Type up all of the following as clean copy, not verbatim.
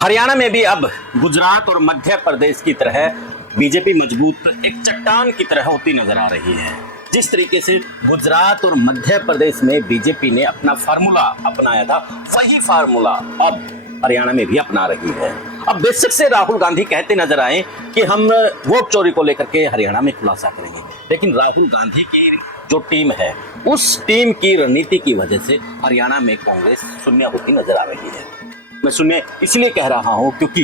हरियाणा में भी अब गुजरात और मध्य प्रदेश की तरह बीजेपी मजबूत एक चट्टान की तरह होती नजर आ रही है। जिस तरीके से गुजरात और मध्य प्रदेश में बीजेपी ने अपना फार्मूला अपनाया था, वही फार्मूला अब हरियाणा में भी अपना रही है। अब बेशक से राहुल गांधी कहते नजर आए कि हम वोट चोरी को लेकर के हरियाणा में खुलासा करेंगे, लेकिन राहुल गांधी की जो टीम है, उस टीम की रणनीति की वजह से हरियाणा में कांग्रेस शून्य होती नजर आ रही है। मैं शून्य इसलिए कह रहा हूं क्योंकि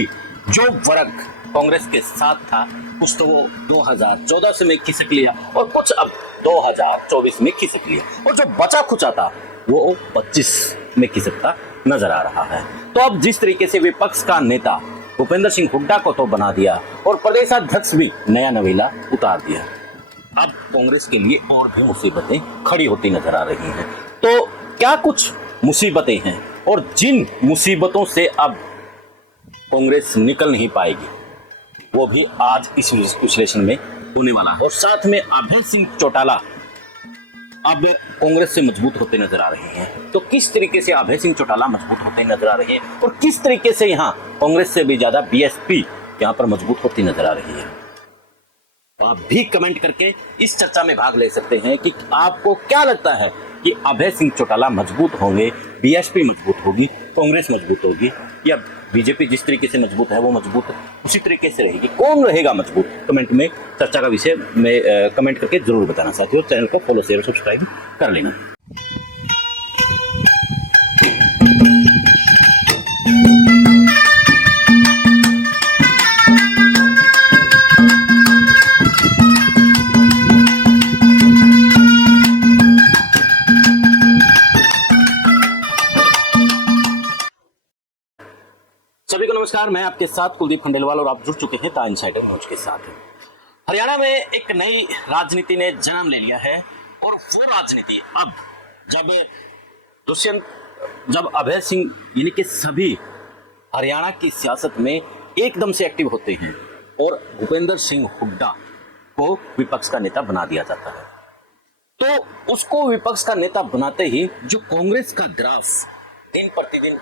जो वर्ग कांग्रेस के साथ था कुछ तो वो 2014 से में खिसक लिया और कुछ अब 2024 में खिसक लिया, और जो बचा खुचा था वो 25 में खिसकता नजर आ रहा है। तो अब जिस तरीके से विपक्ष का नेता भूपेंद्र सिंह हुड्डा को तो बना दिया और प्रदेशाध्यक्ष भी नया नवेला उतार दिया, अब कांग्रेस के लिए और भी मुसीबतें खड़ी होती नजर आ रही हैं। तो क्या कुछ मुसीबतें हैं और जिन मुसीबतों से अब कांग्रेस निकल नहीं पाएगी, वो भी आज इस विश्लेषण में होने वाला है। और साथ में अभय सिंह चौटाला अब कांग्रेस से मजबूत होते नजर आ रहे हैं। तो किस तरीके से अभय सिंह चौटाला मजबूत होते नजर आ रहे हैं और किस तरीके से यहाँ कांग्रेस से भी ज्यादा बीएसपी यहाँ पर मजबूत होती नजर आ रही है, आप भी कमेंट करके इस चर्चा में भाग ले सकते हैं कि आपको क्या लगता है कि अभय सिंह चौटाला मजबूत होंगे, बीएसपी मजबूत होगी, कांग्रेस मजबूत होगी, या बीजेपी जिस तरीके से मजबूत है वो मजबूत उसी तरीके से रहेगी? कौन रहेगा मजबूत? कमेंट में चर्चा का विषय में कमेंट करके जरूर बताना। साथियों, चैनल को फॉलो शेयर सब्सक्राइब कर लेना। सभी को नमस्कार, मैं आपके साथ कुलदीप खंडेलवाल और आप जुड़ चुके हैं द इनसाइडर न्यूज के साथ। हरियाणा में एक नई राजनीति ने जन्म ले लिया है और वो राजनीति अब जब अभय सिंह यानी कि सभी हरियाणा की सियासत में एकदम से एक्टिव होते हैं और भूपेंद्र सिंह हुड्डा को विपक्ष का नेता बना दिया जाता है, तो उसको विपक्ष का नेता बनाते ही जो कांग्रेस का ग्राफ दिन प्रतिदिन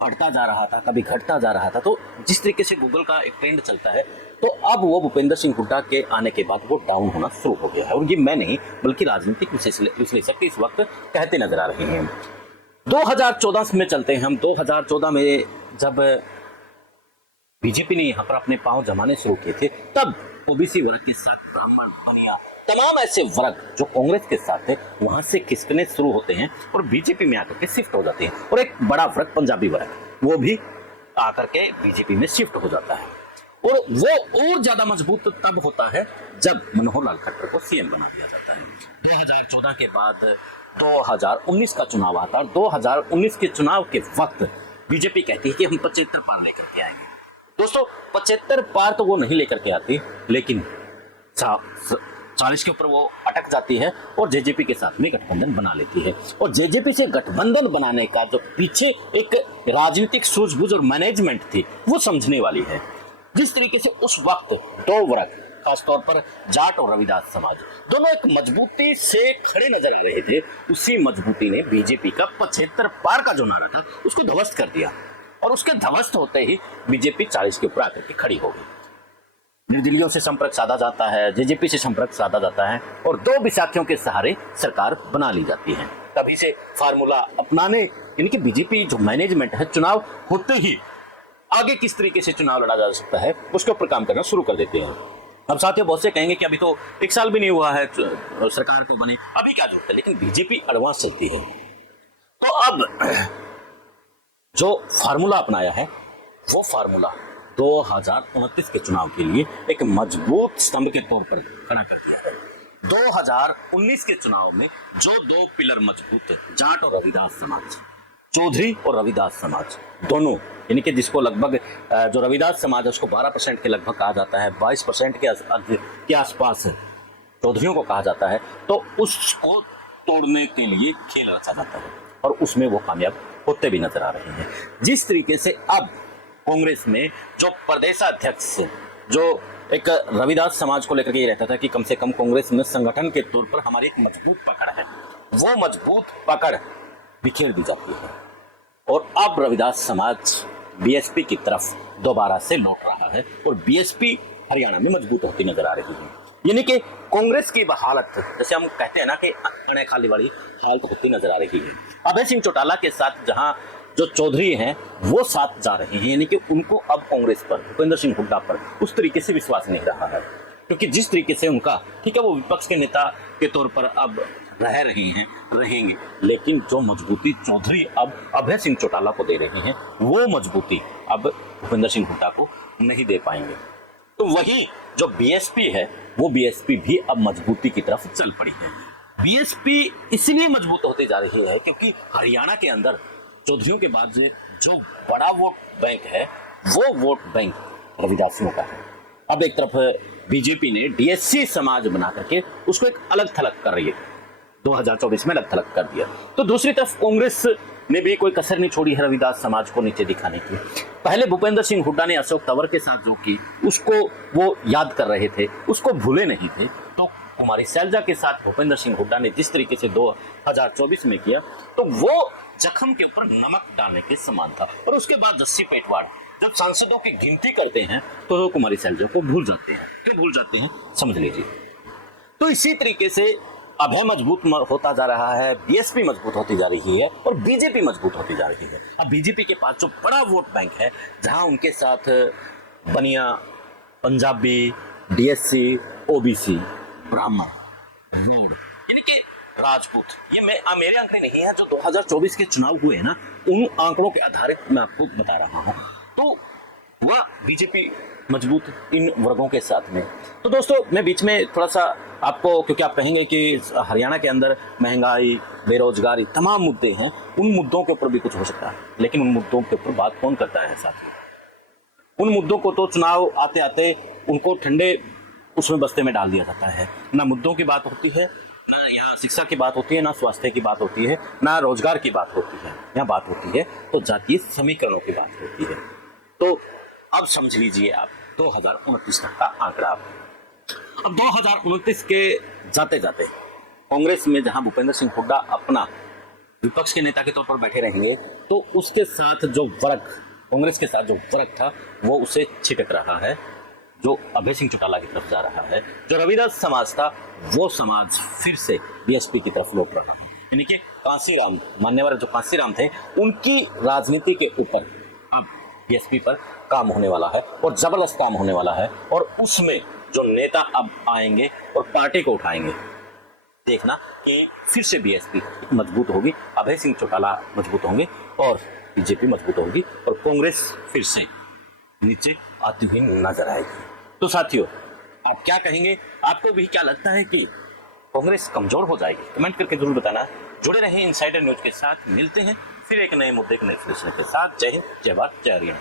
बढ़ता जा रहा था, कभी घटता जा रहा था, तो जिस तरीके से गूगल का एक ट्रेंड चलता है, तो अब वो भूपेंद्र सिंह हुड्डा के आने के बाद वो डाउन होना शुरू हो गया है। और ये मैं नहीं बल्कि राजनीतिक विश्लेषक इस वक्त कहते नजर आ रहे हैं। 2014 में चलते हैं हम। 2014 में जब बीजेपी ने यहाँ पर अपने पांव जमाने शुरू किए थे, तब ओबीसी वर्ग के साथ ब्राह्मण, बनिया, तमाम ऐसे वर्ग जो कांग्रेस के साथ थे वहां से खिसकने शुरू होते हैं और बीजेपी में आकर के शिफ्ट हो जाते हैं। और एक बड़ा वर्ग पंजाबी वर्ग, वो भी आकर के बीजेपी में शिफ्ट हो जाता है। और वो और ज्यादा मजबूत तब होता है जब मनोहर लाल खट्टर को सीएम बना दिया जाता है। 2014 के बाद 2019 का चुनाव आता है और 2019 के चुनाव के वक्त बीजेपी कहती है कि हम 75 पार लेकर के आएंगे। दोस्तों, 75 पार तो वो नहीं लेकर के आती, लेकिन 40 के ऊपर वो अटक जाती है और जेजेपी के साथ में गठबंधन बना लेती है। और जेजेपी से गठबंधन बनाने का जो पीछे एक राजनीतिक सूझबूझ और मैनेजमेंट थी, वो समझने वाली है। जिस तरीके से उस वक्त दो वर्ग, खासतौर पर जाट और रविदास समाज, दोनों एक मजबूती से खड़े नजर आ रहे थे, उसी मजबूती ने बीजेपी का 75 पार का जो नारा था उसको ध्वस्त कर दिया। और उसके ध्वस्त होते ही बीजेपी 40 के ऊपर आकर के खड़ी हो गई। निर्दलीयों से संपर्क साधा जाता है, जेजेपी से संपर्क साधा जाता है और दो विसाखियों के सहारे सरकार बना ली जाती है। तभी से फार्मूला अपनाने, यानी कि बीजेपी जो मैनेजमेंट है, चुनाव होते ही आगे किस तरीके से चुनाव लड़ा जा सकता है उसके ऊपर काम करना शुरू कर देते हैं। अब साथियों, बहुत से कहेंगे कि अभी तो 1 साल भी नहीं हुआ है सरकार को बने, अभी क्या जरूरत है, लेकिन बीजेपी एडवांस चलती है। तो अब जो फार्मूला अपनाया है वो फार्मूला 2029 के चुनाव के लिए एक मजबूत स्तंभ के तौर पर खड़ा कर दिया है। 2019 के चुनाव में जो दो पिलर मजबूत है, जाट और रविदास समाज, चौधरी और रविदास समाज दोनों, यानी कि जिसको लगभग जो रविदास समाज है उसको 12% के लगभग कहा जाता है, 22% के आसपास चौधरियों को कहा जाता है, तो उसको तोड़ने के लिए खेल रचा जाता है और उसमें वो कामयाब होते भी नजर आ रहे हैं। जिस तरीके से अब कांग्रेस में जो प्रदेशाध्यक्ष, जो एक रविदास समाज को लेकर के ये रहता था कि कम से कम कांग्रेस में संगठन के तौर पर हमारी एक मजबूत पकड़ है, वो मजबूत पकड़ बिखेर दी जाती है। और अब रविदास समाज बीएसपी की तरफ दोबारा से लौट रहा है और बीएसपी हरियाणा में मजबूत होती नजर आ रही है। यानी कि कांग्रेस की हालत, जैसे हम कहते हैं ना कि अणे खाली वाली हालत होती नजर आ रही है। अभय सिंह चौटाला के साथ जहां जो चौधरी हैं वो साथ जा रहे हैं, यानी कि उनको अब कांग्रेस पर, भूपेंद्र सिंह हुड्डा पर उस तरीके से विश्वास नहीं रहा है, क्योंकि जिस तरीके से उनका, ठीक है, वो विपक्ष के नेता के तौर पर अब रह रहे हैं, रहेंगे, लेकिन जो मजबूती चौधरी अब अभय सिंह चौटाला को दे रहे हैं वो मजबूती अब भूपेंद्र सिंह हुड्डा को नहीं दे पाएंगे। तो वही जो बीएसपी है वो बीएसपी भी अब मजबूती की तरफ चल पड़ी है। बीएसपी इसलिए मजबूत होती जा रही है क्योंकि हरियाणा के अंदर चौधरियों के बाद जो बड़ा वोट बैंक है वो वोट बैंक रविदासियों का है। अब एक तरफ बीजेपी ने डीएससी समाज बना करके उसको एक अलग थलग कर रही है, 2024 में अलग थलग कर दिया, तो दूसरी तरफ कांग्रेस ने भी कोई कसर नहीं छोड़ी है रविदास समाज को नीचे दिखाने की। पहले भूपेंद्र सिंह हुड्डा ने अशोक तंवर के साथ जो की उसको वो याद कर रहे थे, उसको भूले नहीं थे। तो कुमारी सैलजा के साथ भूपेंद्र सिंह हुड्डा ने जिस तरीके से 2024 में किया, तो वो जख्म के ऊपर नमक डालने के समान था। और उसके बाद जस्सी पेटवाड़ जब सांसदों की गिनती करते हैं तो कुमारी सैलजा को भूल जाते हैं। क्यों भूल जाते हैं समझ लीजिए। तो इसी तरीके से अभय मजबूत होता जा रहा है, बीएसपी मजबूत होती जा रही है और बीजेपी मजबूत होती जा रही है। अब बीजेपी के पास जो बड़ा वोट बैंक है, जहां उनके साथ बनिया, पंजाबी, डीएससी, ओबीसी, ब्राह्मण, गौड़, यानी कि राजपूत, ये मेरे आंकड़े नहीं है, जो 2024 के चुनाव हुए हैं ना, उन आंकड़ों के आधारित मैं आपको बता रहा हूं। तो वह बीजेपी मजबूत इन वर्गों के साथ में। तो दोस्तों मैं बीच में थोड़ा सा आपको, क्योंकि आप कहेंगे कि हरियाणा के अंदर महंगाई, बेरोजगारी, तमाम मुद्दे हैं, उन मुद्दों के ऊपर भी कुछ हो सकता है, लेकिन उन मुद्दों के ऊपर बात कौन करता है साथियों? उन मुद्दों को तो चुनाव आते आते उनको ठंडे उसमें बस्ते में डाल दिया जाता है। ना मुद्दों की बात होती है, ना यहाँ शिक्षा की बात होती है, ना स्वास्थ्य की बात होती है, ना रोजगार की बात होती है। यहाँ बात होती है तो जातीय समीकरणों की बात होती है। तो अब समझ लीजिए आप 2029 तक का आंकड़ा। अब 2029 के जाते जाते कांग्रेस में जहां भूपेंद्र सिंह हुड्डा अपना विपक्ष के नेता के तौर पर बैठे रहेंगे, तो उसके साथ जो वर्ग, कांग्रेस के साथ जो वर्ग था वो उसे छिटक रहा है, जो अभय सिंह चौटाला की तरफ जा रहा है। जो रविदास समाज था वो समाज फिर से बीएसपी की तरफ लौट रहा है। यानी कि कांसीराम, मान्यवर जो कांसीराम थे, उनकी राजनीति के ऊपर अब बीएसपी पर काम होने वाला है और जबरदस्त काम होने वाला है। और उसमें जो नेता अब आएंगे और पार्टी को उठाएंगे, देखना कि फिर से बीएसपी मजबूत होगी, अभय सिंह चौटाला मजबूत होंगे और बीजेपी मजबूत होगी और कांग्रेस फिर से नीचे आती हुई नजर आएगी। तो साथियों आप क्या कहेंगे? आपको भी क्या लगता है कि कांग्रेस कमजोर हो जाएगी? कमेंट करके जरूर बताना। जुड़े रहें इनसाइडर न्यूज के साथ। मिलते हैं फिर एक नए मुद्दे, एक नए फैसले के साथ। जय हिंद, जय भारत, जय हरियाणा।